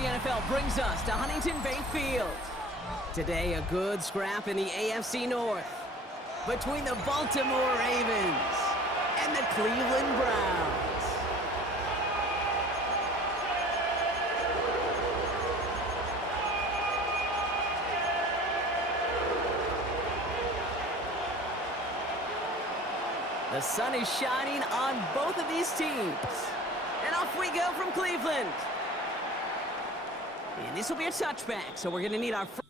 the NFL brings us to Huntington Bank Field. Today, a good scrap in the AFC North between the Baltimore Ravens and the Cleveland Browns. The sun is shining on both of these teams. And off we go from Cleveland. And this will be a touchback, so we're going to need our first.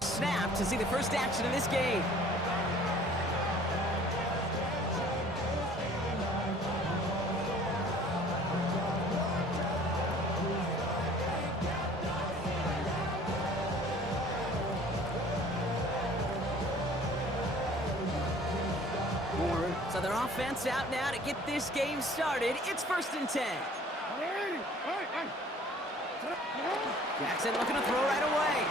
Snap to see the first action of this game. So their offense out now to get this game started. It's 1st and 10. Jackson looking to throw right away.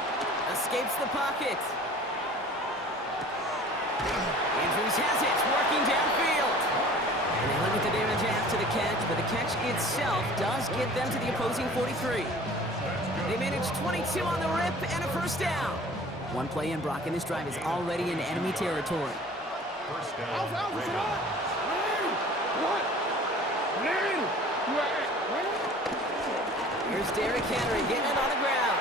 Escapes the pocket. Andrews has it, working downfield. And they limit the damage after the catch, but the catch itself does get them to the opposing 43. They managed 22 on the rip and a first down. One play in, Brock, and this drive is already in enemy territory. First down. Here's Derrick Henry getting it on the ground.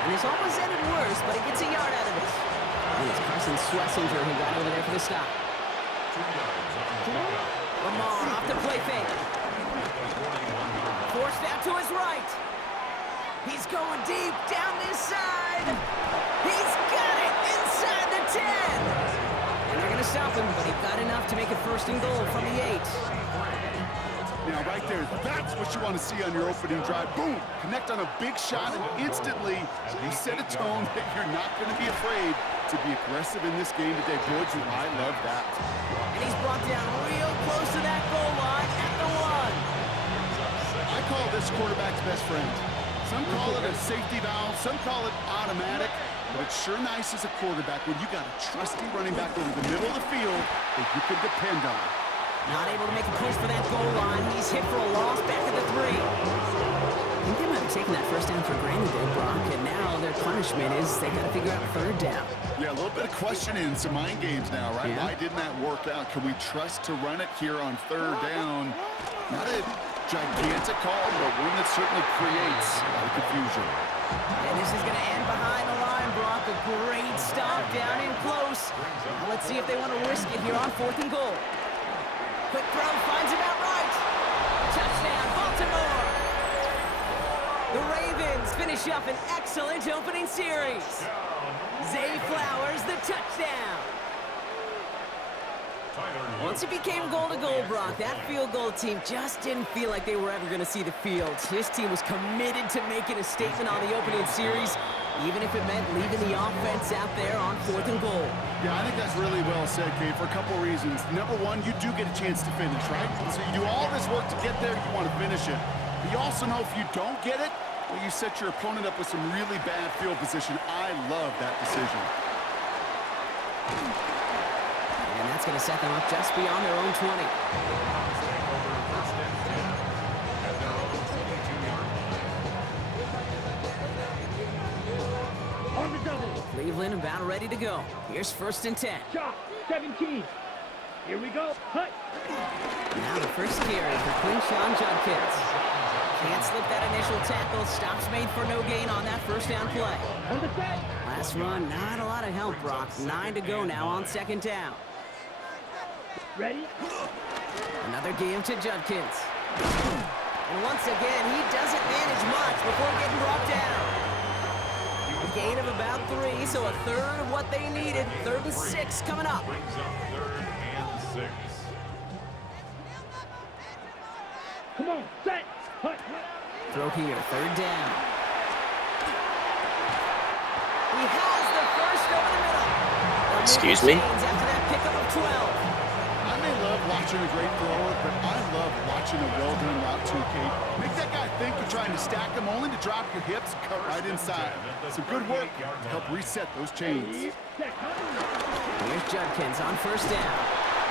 And it's almost ended worse, but he gets a yard out of it. And it's Carson Schlesinger who got over there for the stop. Lamar off the play fake. Forced out to his right. He's going deep down this side. He's got it inside the 10. And they're going to stop him, but he got enough to make it 1st and goal from the 8. Now, right there, that's what you want to see on your opening drive. Boom! Connect on a big shot, and instantly you set a tone that you're not going to be afraid to be aggressive in this game today. Boy, do I love that. And he's brought down real close to that goal line at the 1. I call this quarterback's best friend. Some call it a safety valve, some call it automatic, but it's sure nice as a quarterback when you got a trusty running back over the middle of the field that you can depend on. Not able to make a push for that goal line. He's hit for a loss back at the 3. I think they might have taken that first down for granted there, Brock, and now their punishment is they got to figure out 3rd down. Yeah, a little bit of questioning, some mind games now, right? Yeah. Why didn't that work out? Can we trust to run it here on 3rd down? Not a gigantic call, but one that certainly creates a lot of confusion. And this is going to end behind the line, Brock. A great stop down in close. Now let's see if they want to risk it here on 4th and goal. Quick throw, finds him out right. Touchdown, Baltimore. The Ravens finish up an excellent opening series. Zay Flowers, the touchdown. Once it became goal-to-goal, Brock, that field goal team just didn't feel like they were ever going to see the field. This team was committed to making a statement on the opening series, even if it meant leaving the offense out there on 4th and goal. Yeah, I think that's really well said, Kate, for a couple of reasons. Number one, you do get a chance to finish, right? So you do all this work to get there, you want to finish it. But you also know if you don't get it, well, you set your opponent up with some really bad field position. I love that decision. And that's going to set them up just beyond their own 20. Cleveland about ready to go. Here's 1st and 10. Shot, 17. Here we go. Hut. Now the first carry for Quinshawn Judkins. Can't slip that initial tackle. Stops made for no gain on that 1st down play. On the set. Last run, not a lot of help, Brock. 9 to go now on 2nd down. Ready? Another give to Judkins. And once again, he doesn't manage much before getting brought down. A gain of about 3, so a 1/3 of what they needed. 3rd and 6 coming up. Brings up 3rd and 6. Come on, set. Hut. Throw here, 3rd down. Excuse me? After that pickup of 12. I may love watching a great thrower, but I love watching a well-done route too, Kate. Make that guy think you're trying to stack him only to drop your hips, cut right inside. Some good work to help reset those chains. Here's Judkins on first down.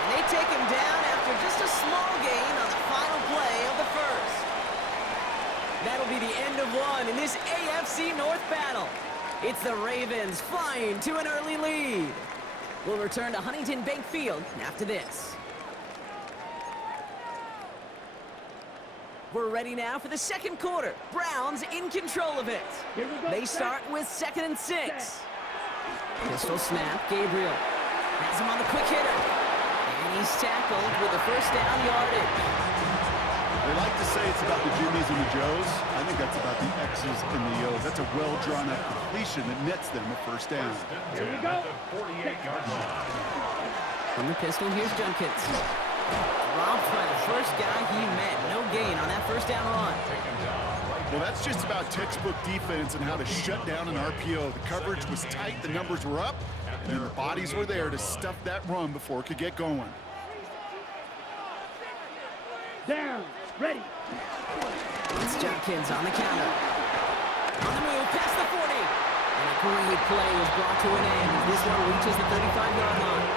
And they take him down after just a small gain on the final play of the first. That'll be the end of one in this AFC North battle. It's the Ravens flying to an early lead. We'll return to Huntington Bank Field after this. We're ready now for the second quarter. Browns in control of it. They start with 2nd and 6. Pistol snap, Gabriel. Has him on the quick hitter. And he's tackled with the first down yardage. They like to say it's about the Jimmies and the Joes. I think that's about the X's and the O's. That's a well-drawn-up completion that nets them a first down. Here we go. 48-yard line. From the pistol, here's Judkins. Dropped by the first guy he met. No gain on that first down run. Well, that's just about textbook defense and how to shut down an RPO. The coverage was tight, the numbers were up, and then the bodies were there to stuff that run before it could get going. Down. Ready. It's Judkins on the counter. On the move, past the 40. And a great play was brought to an end as this one reaches the 35-yard line.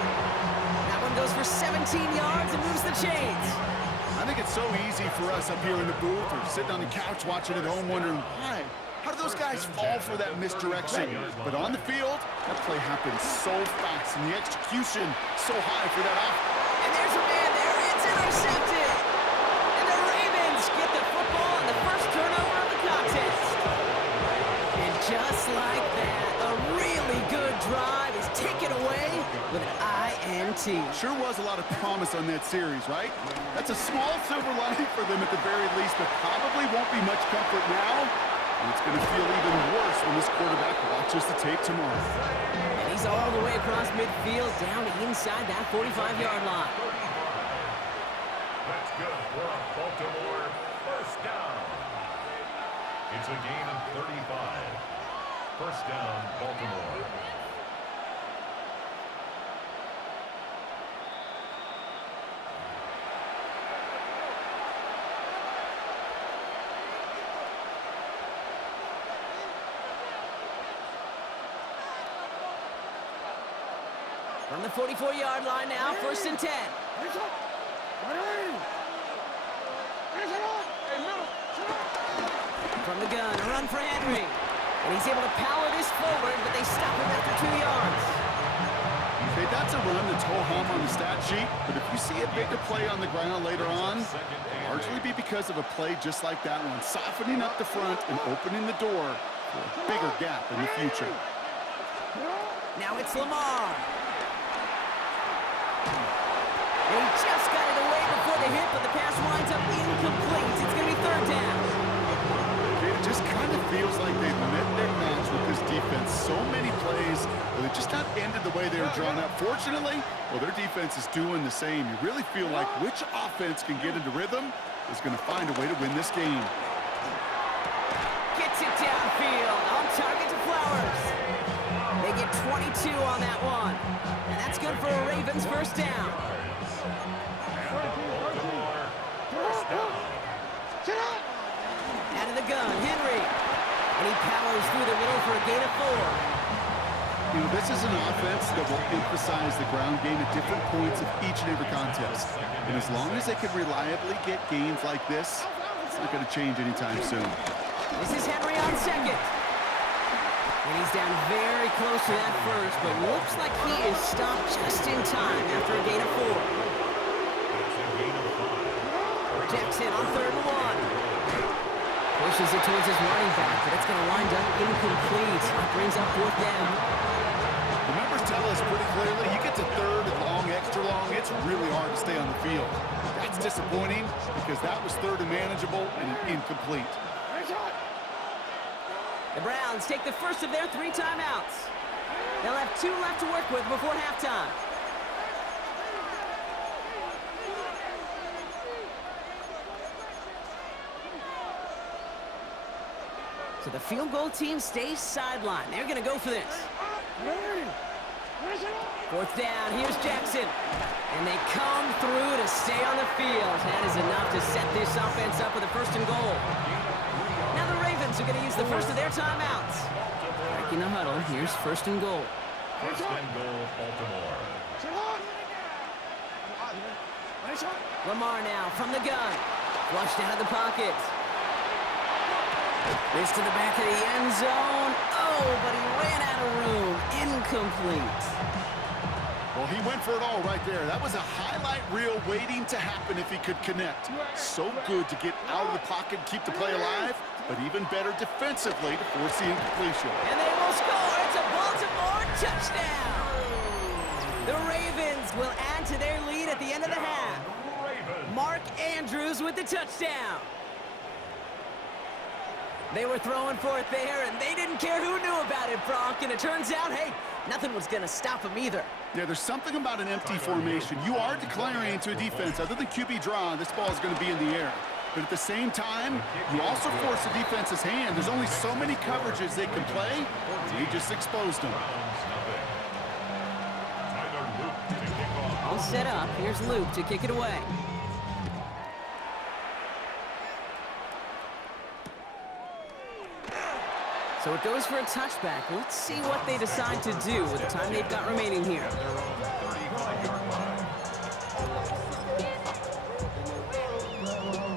That one goes for 17 yards and moves the chains. I think it's so easy for us up here in the booth or sitting on the couch watching at home wondering, why? How do those guys fall for that misdirection? But on the field, that play happens so fast and the execution so high for that offense. And there's a man there. It's intercepted. And the Ravens get the football on the first turnover of the contest. And just like that, a really good drive is taken away with an INT. Sure was a lot of promise on that series, right? That's a small silver lining for them at the very least, but probably won't be much comfort now. And it's going to feel even worse when this quarterback watches the tape tomorrow. And he's all the way across midfield, down inside that 45-yard line. That's good for a Baltimore first down. It's a gain of 35. First down, Baltimore. From the 44-yard line now, 1st and 10. From the gun, a run for Henry. And he's able to power this forward, but they stop him after 2 yards. Okay, that's a run that's ho-hum on the stat sheet, but if you see a bigger play on the ground later on, it'll largely be because of a play just like that one, softening up the front and opening the door for a bigger gap in the future. Now it's Lamar. And he just got it away before the hit, but the pass winds up incomplete. It's going to be 3rd down. It just kind of feels like they've met their match with this defense. So many plays, but it just not ended the way they were drawn up. Fortunately, well, their defense is doing the same. You really feel like which offense can get into rhythm is going to find a way to win this game. Gets it downfield, on target to Flowers. They get 22 on that one. And that's good for a Ravens first down. Out of the gun, Henry. And he powers through the middle for a gain of 4. You know, this is an offense that will emphasize the ground game at different points of each and every contest. And as long as they can reliably get gains like this, it's not going to change anytime soon. This is Henry on 2nd. And he's down very close to that first, but looks like he is stopped just in time after a gain of 4. Jackson on 3rd and 1. Pushes it towards his running back, but it's going to wind up incomplete. That brings up 4th down. The numbers tell us pretty clearly, you get to 3rd and long, extra long, it's really hard to stay on the field. That's disappointing because that was 3rd and manageable and an incomplete. The Browns take the first of their 3 timeouts. They'll have 2 left to work with before halftime. So the field goal team stays sidelined. They're going to go for this. Fourth down, here's Jackson. And they come through to stay on the field. That is enough to set this offense up with a 1st and goal. Now the Ravens are going to use the first of their timeouts. Back in the huddle, here's 1st and goal. 1st and goal, Baltimore. Lamar now from the gun. Flushed out of the pocket. This to the back of the end zone. Oh, but he ran out of room. Incomplete. Well, he went for it all right there. That was a highlight reel waiting to happen if he could connect. So good to get out of the pocket and keep the play alive, but even better defensively to force the incompletion. And they will score. It's a Baltimore touchdown. The Ravens will add to their lead at the end of the half. Mark Andrews with the touchdown. They were throwing for it there, and they didn't care who knew about it, Brock. And it turns out, hey, nothing was going to stop them either. Yeah, there's something about an empty formation. You are declaring to a defense, other than QB draw, this ball is going to be in the air. But at the same time, you also force the defense's hand. There's only so many coverages they can play. He just exposed them. All set up. Here's Luke to kick it away. So it goes for a touchback. Let's see what they decide to do with the time they've got remaining here.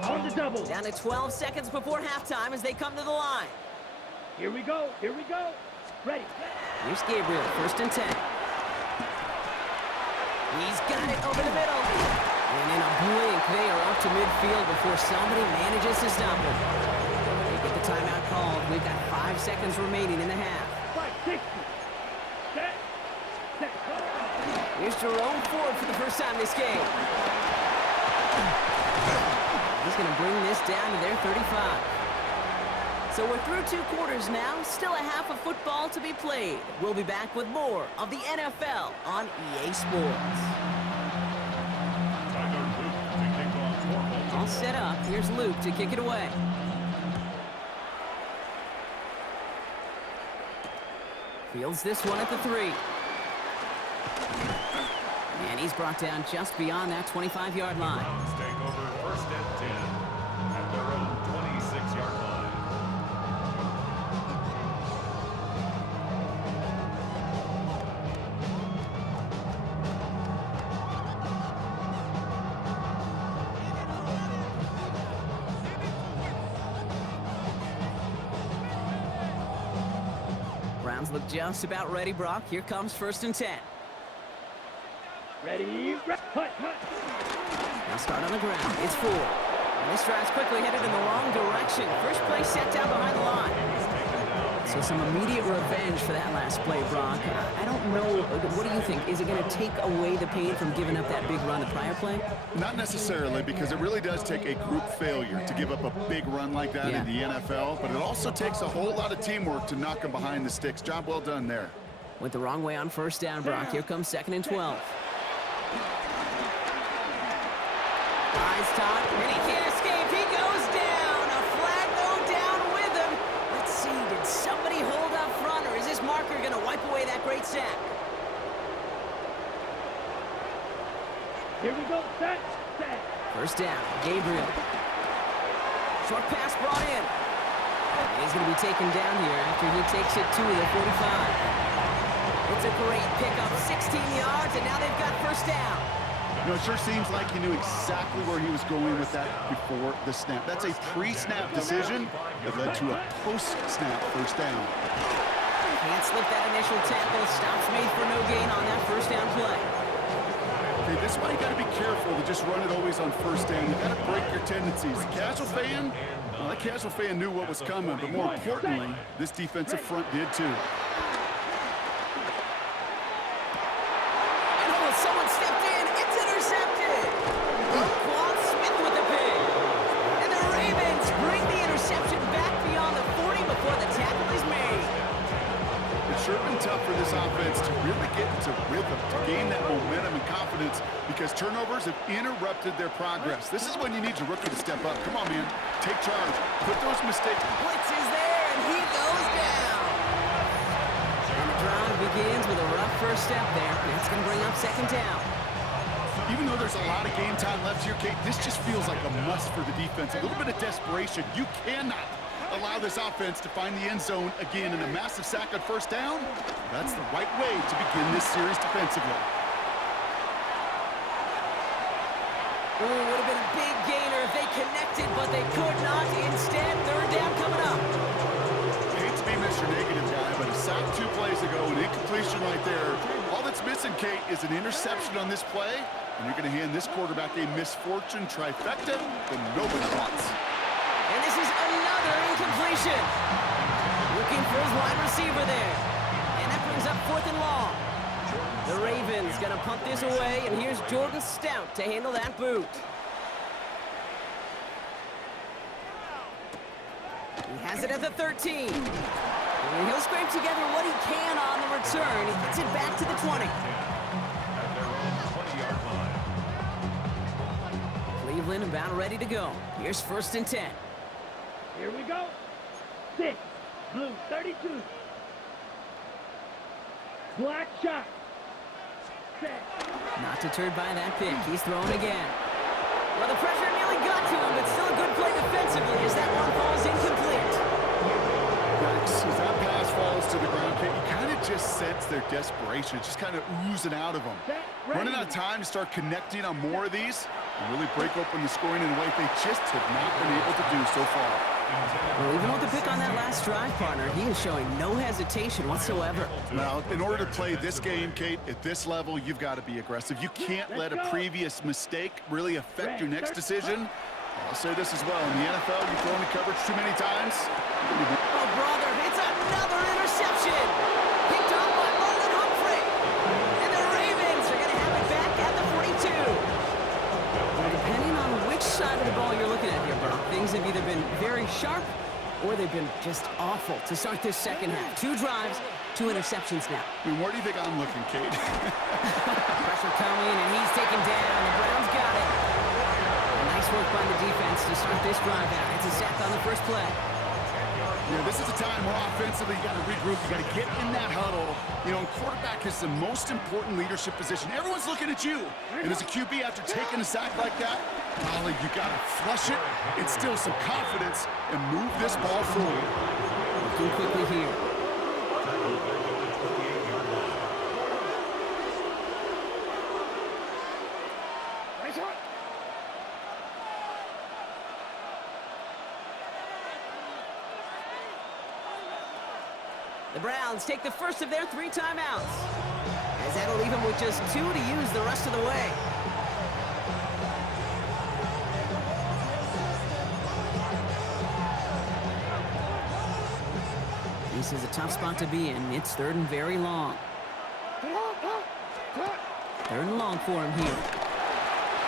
On the double. Down to 12 seconds before halftime as they come to the line. Here we go. Here we go. Ready. Here's Gabriel, 1st and 10. He's got it over the middle. And in a blink, they are up to midfield before somebody manages to stop him. They get the timeout called. We've got 5 seconds remaining in the half. 560. Set. Set. Here's Jerome Ford for the first time this game. He's going to bring this down to their 35. So we're through 2 quarters now. Still a half of football to be played. We'll be back with more of the NFL on EA Sports. All set up. Here's Luke to kick it away. Fields this one at the 3. And he's brought down just beyond that 25-yard line. Browns take over 1st and 10 at their own 26-yard line. Browns look just about ready, Brock. Here comes 1st and 10. Ready. Hut. Now start on the ground. It's Ford. And this drive's quickly headed in the wrong direction. First play set down behind the line. So some immediate revenge for that last play, Brock. I don't know. What do you think? Is it going to take away the pain from giving up that big run the prior play? Not necessarily, because it really does take a group failure to give up a big run like that in the NFL, but it also takes a whole lot of teamwork to knock them behind the sticks. Job well done there. Went the wrong way on 1st down, Brock. Here comes 2nd and 12. Eyes top, and he can't escape. He goes down. A flag though down with him. Let's see, did somebody hold up front, or is this marker going to wipe away that great sack? Here we go. Set. 1st down, Gabriel. Short pass brought in. And he's going to be taken down here after he takes it to the 45. It's a great pickup, 16 yards, and now they've got 1st down. You know, it sure seems like he knew exactly where he was going with that before the snap. That's a pre-snap decision that led to a post-snap 1st down. Can't slip that initial tackle. Stops made for no gain on that 1st down play. Okay, this is why you got to be careful to just run it always on 1st down. You got to break your tendencies. The casual fan, well, that casual fan knew what was coming, but more importantly, this defensive front did too. Someone stepped in. It's intercepted. Quan Smith with the pick. And the Ravens bring the interception back beyond the 40 before the tackle is made. It's sure been tough for this offense to really get into rhythm, to gain that momentum and confidence, because turnovers have interrupted their progress. This is when you need your rookie to step up. Come on, man. Take charge. Put those mistakes. Blitz is there, and he goes down. And the drive begins with a rough first step there. That's going to bring up second down. Even though there's a lot of game time left here, Kate, this just feels like a must for the defense. A little bit of desperation. You cannot allow this offense to find the end zone again, in a massive sack on first down. That's the right way to begin this series defensively. Ooh, would have been a big gainer if they connected, but they could not. Instead, third down coming up. I hate to be Mr. Negative guy, but a sack 2 plays ago, an incompletion right there. All that's missing, Kate, is an interception on this play, and you're going to hand this quarterback a misfortune trifecta that nobody wants. And this is another incompletion. Looking for his wide receiver there. And that brings up 4th and long. The Ravens going to punt this away, and here's Jordan Stout to handle that boot. He has it at the 13. And he'll scrape together what he can on the return. He gets it back to the 20. At their own 20-yard line. Cleveland about ready to go. Here's 1st and 10. Here we go. 6. Blue 32. Black shot. Set. Not deterred by that pick. He's throwing again. Well, the pressure nearly got to him, but still a good play defensively as that one falls incomplete. As that pass falls to the ground, Kate, you kind of just sense their desperation, just kind of oozing out of them. Running out of time to start connecting on more of these and really break open the scoring in a way they just have not been able to do so far. Well, even with the pick on that last drive, partner, he is showing no hesitation whatsoever. Now, in order to play this game, Kate, at this level, you've got to be aggressive. You can't let a previous mistake really affect your next decision. I'll say this as well. In the NFL, you throw into coverage too many times. Oh, brother, it's another interception. Picked up by Marlon Humphrey. And the Ravens are going to have it back at the 42. Well, depending on which side of the ball you're looking at here, bro, things have either been very sharp or they've been just awful to start this second half. 2 drives, 2 interceptions now. I mean, where do you think I'm looking, Kate? Pressure coming, and he's taken down. The Browns got it. Nice work by the defense to start this drive out. It's a sack on the first play. Yeah, this is a time where offensively you got to regroup. You got to get in that huddle. You know, quarterback is the most important leadership position. Everyone's looking at you. And as a QB, after taking a sack like that, Ollie, you got to flush it, instill some confidence, and move this ball forward. Looking quickly here. The Browns take the first of their 3 timeouts, as that'll leave them with just 2 to use the rest of the way. This is a tough spot to be in. It's 3rd and very long. 3rd and long for him here.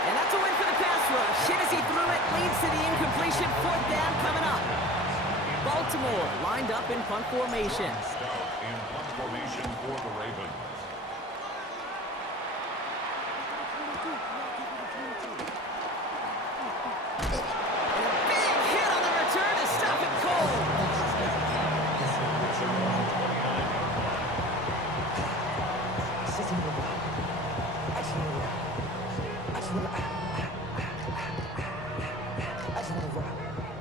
And that's a win for the pass rush. Hit as he threw it, leads to the incompletion. 4th down coming up. Baltimore lined up in punt formation. In punt formation for the Ravens. And a big hit on the return to stop it cold.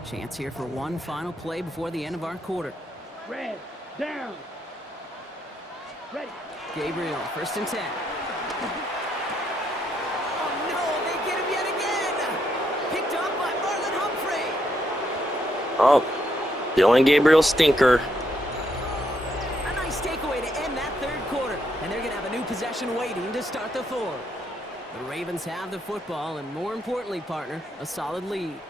Chance here for one final play before the end of our quarter. Red down. Ready. Gabriel, 1st and 10. Oh no, they get him yet again. Picked up by Marlon Humphrey. Oh, Dillon Gabriel stinker. A nice takeaway to end that 3rd quarter. And they're going to have a new possession waiting to start the 4th. The Ravens have the football and, more importantly, partner, a solid lead.